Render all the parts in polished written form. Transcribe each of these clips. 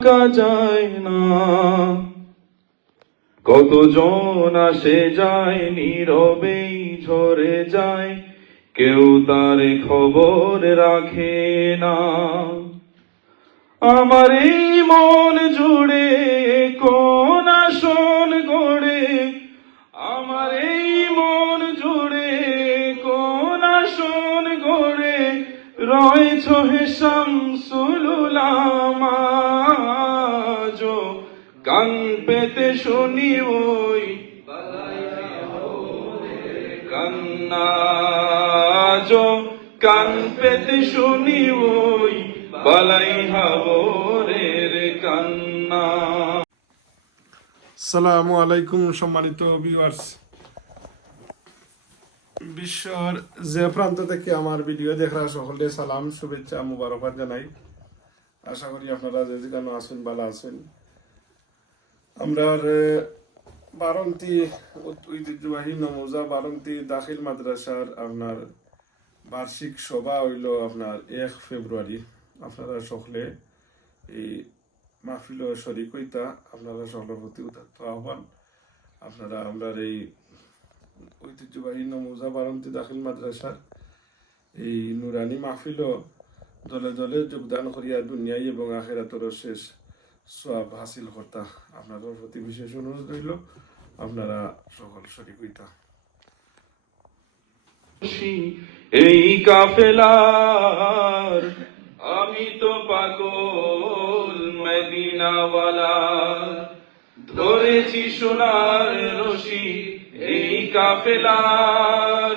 থাকা যায় না। কতজন আসে যায় নীরবেই ঝরে যায়, কেউ তার খবর রাখে না। আমার এই মন জুড়ে কোন আসন গড়ে, আমার এই মন জুড়ে কোন আসন গড়ে রয়েছ হে শামসুল উলামা। আজো কান পেতে শুনি ওই কান্না, আজো কান পেতে শুনি ওই বালাই হাবরের কান্না। আসসালামু আলাইকুম সম্মানিত ভিউয়ার্স, বিশ্বর যে প্রান্ত থেকে আমার ভিডিও দেখার সকলকে সালাম শুভেচ্ছা মুবারকবাদ জানাই। আশা করি আপনারা যে যেখানে আছেন ভালো আছেন। আমরা বারংতি ঐতিহ্যবাহী নমুজা বারংতি দাখিল মাদ্রাসার আপনার বার্ষিক সভা হইল আপনার 1 ফেব্রুয়ারি। আপনারা সকলে এই মাহফিল শরীক হইতা, আপনারা সকলের প্রতি উদাত্ত আহ্বান। আপনারা আমরা এই ঐতিহ্যবাহী নমুজা বারন্তি দাখিল মাদ্রাসার এই নুরানি মাহফিল দলে দলে যোগদান করিয়া দুনিয়ায় এবং আখেরাতর শেষ সওয়াব হাসিল করতা। আপনাদের প্রতি বিশেষ অনুরোধ রইল, আপনারা সকল শরীক হইতা। এই কাফেলার আমি তো পাগল মদিনাওয়ালা, ধরেছি সোনার রশি এই কাফেলার।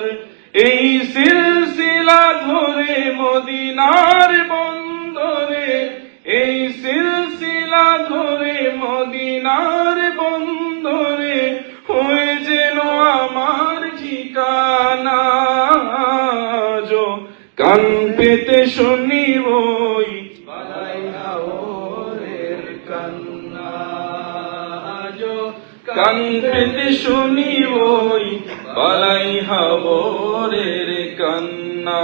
এই সিলসিলা ধরে মদিনার বন্দরে, এই সিলসিলা ধরে মদিনার বন্দরে হয়ে যেন আমার ঠিকানা। আজো কান পেতে শুনি ওই বালাই হাওরের কান্না, আজো কান পেতে শুনি ওই বালাই হাওরের কান্না।